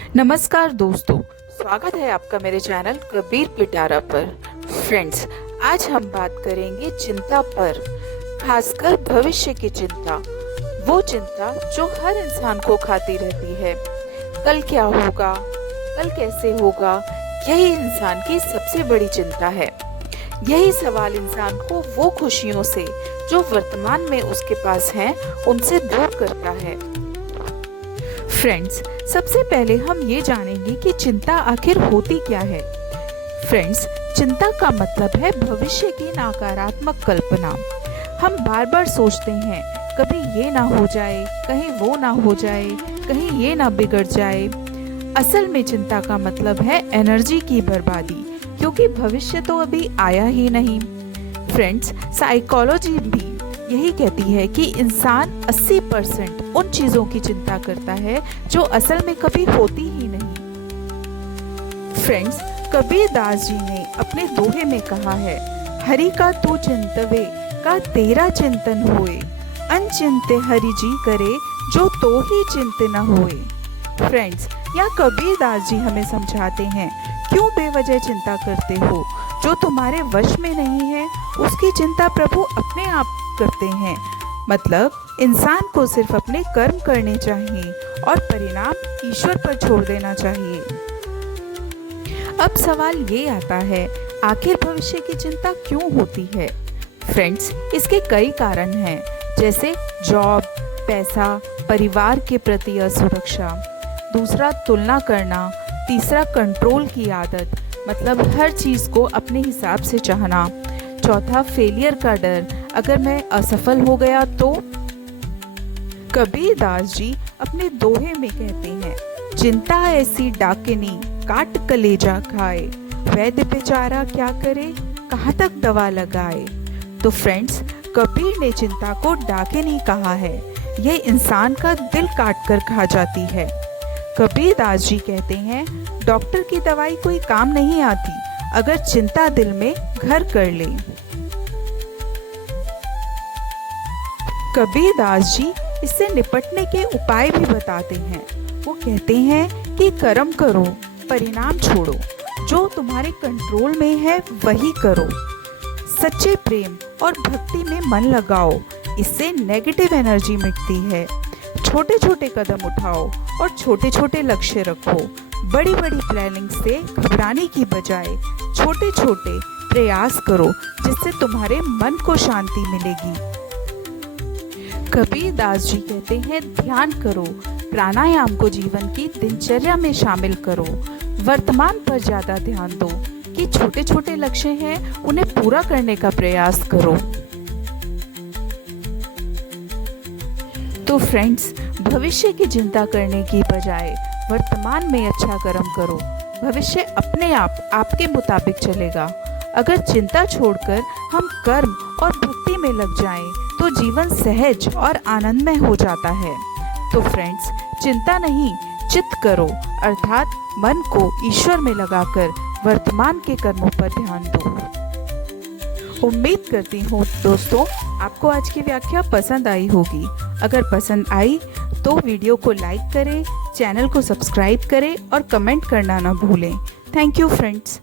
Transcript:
नमस्कार दोस्तों, स्वागत है आपका मेरे चैनल कबीर पिटारा पर। फ्रेंड्स, आज हम बात करेंगे चिंता पर, खासकर भविष्य की चिंता। वो चिंता जो हर इंसान को खाती रहती है। कल क्या होगा, कल कैसे होगा, यही इंसान की सबसे बड़ी चिंता है। यही सवाल इंसान को वो खुशियों से जो वर्तमान में उसके पास हैं, उनसे दूर करता है। फ्रेंड्स, सबसे पहले हम ये जानेंगे कि चिंता आखिर होती क्या है। फ्रेंड्स, चिंता का मतलब है भविष्य की नकारात्मक कल्पना। हम बार बार सोचते हैं, कभी ये ना हो जाए, कहीं वो ना हो जाए, कहीं ये ना बिगड़ जाए। असल में चिंता का मतलब है एनर्जी की बर्बादी, क्योंकि भविष्य तो अभी आया ही नहीं। फ्रेंड्स, साइकोलॉजी भी यही कहती है कि इंसान 80% उन चीजों की चिंता करता है जो असल में कभी होती ही नहीं। फ्रेंड्स, कबीर दास जी ने अपने दोहे में कहा है, हरि का तू चिंतवे का तेरा चिंतन होए, अनचिंते हरि जी करे जो तो ही चिंत न होए। फ्रेंड्स, यहाँ कबीर दास जी हमें समझाते हैं, क्यों बेवजह चिंता करते हो। जो तुम्हारे वश में नहीं है उसकी चिंता प्रभु अपने आप करते हैं। मतलब इंसान को सिर्फ अपने कर्म करने चाहिए और परिणाम ईश्वर पर छोड़ देना चाहिए। अब सवाल ये आता है, आखिर भविष्य की चिंता क्यों होती है। फ्रेंड्स, इसके कई कारण हैं, जैसे जॉब, पैसा, परिवार के प्रति असुरक्षा, दूसरा तुलना करना, तीसरा कंट्रोल की आदत, मतलब हर चीज को अपने हिसाब से चाहना, चौथा फेलियर का डर, अगर मैं असफल हो गया तो। कबीर दास जी अपने दोहे में कहते हैं, चिंता ऐसी डाकिनी काट कलेजा खाए, वैद्य बेचारा क्या करे कहाँ तक दवा लगाए। तो फ्रेंड्स, कबीर ने चिंता को डाकिनी कहा है। यह इंसान का दिल काट कर खा जाती है। कबीर दास जी कहते हैं, डॉक्टर की दवाई कोई काम नहीं आती अगर चिंता दिल में घर कर ले। कबीर दास जी इससे निपटने के उपाय भी बताते हैं। वो कहते हैं कि कर्म करो, परिणाम छोड़ो, जो तुम्हारे कंट्रोल में है वही करो। सच्चे प्रेम और भक्ति में मन लगाओ, इससे नेगेटिव एनर्जी मिटती है। छोटे छोटे कदम उठाओ और छोटे छोटे लक्ष्य रखो। बड़ी बड़ी प्लानिंग से घबराने की बजाय छोटे छोटे प्रयास करो, जिससे तुम्हारे मन को शांति मिलेगी। कबीर दास जी कहते हैं, ध्यान करो, प्राणायाम को जीवन की दिनचर्या में शामिल करो। वर्तमान पर ज्यादा ध्यान दो कि छोटे छोटे लक्ष्य हैं, उन्हें पूरा करने का प्रयास करो। तो फ्रेंड्स, भविष्य की चिंता करने की बजाय वर्तमान में अच्छा कर्म करो। भविष्य अपने आप आपके मुताबिक चलेगा। अगर चिंता छोड़कर हम कर्म और भक्ति में लग जाएं, तो जीवन सहज और आनंदमय हो जाता है। तो फ्रेंड्स, चिंता नहीं, चित्त करो, अर्थात मन को ईश्वर में लगाकर वर्तमान के कर्मों पर ध्यान दो। उम्मीद करती हूँ दोस्तों, आपको आज की व्याख्या पसंद आई होगी। अगर पसंद आई तो वीडियो को लाइक करें, चैनल को सब्सक्राइब करें और कमेंट करना ना भूलें। Thank you friends.